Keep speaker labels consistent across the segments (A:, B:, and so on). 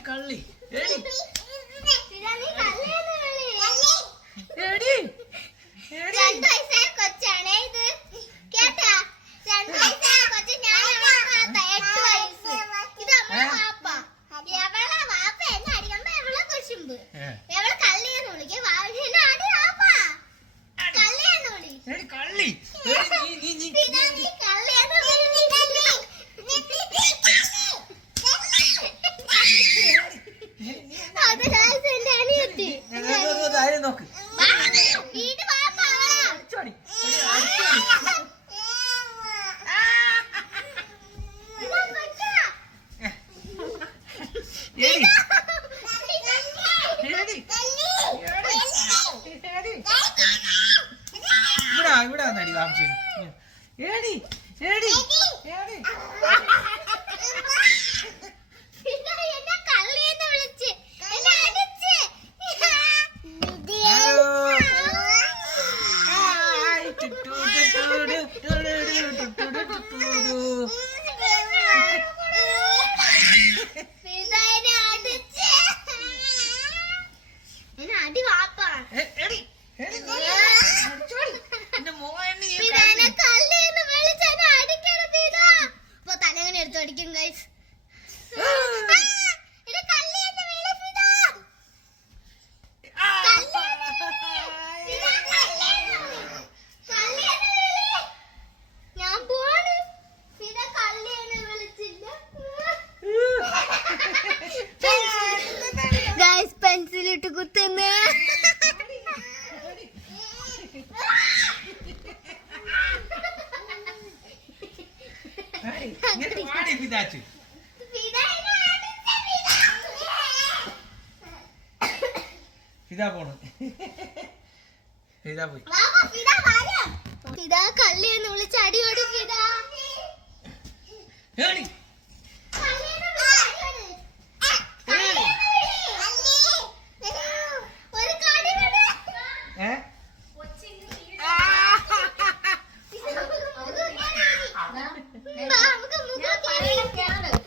A: കള്ളി. എടി. എടി. കള്ളി
B: ಹೇಳಿ ಹೇಳಿ ಹೇಳಿ ಬಿಡ ಬಿಡ ನಡಿ ವಾಪಸ್ ಹೇಳಿ ಹೇಳಿ ಹೇಳಿ അടിക്കും ഗൈസ് ഫിദ പോണ്. ഫിദ
A: പോയി.
B: ഫിദ കള്ളി എന്ന് വിളിച്ച് അടിയോട് ഫിദ.
A: ഏ?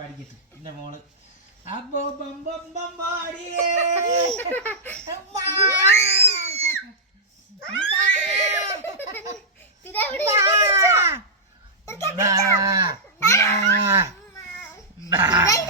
B: പാടിക്കത്തു എന്റെ മോൾ.
A: അബോ ബം ബം ബം പാടിയേ Bye.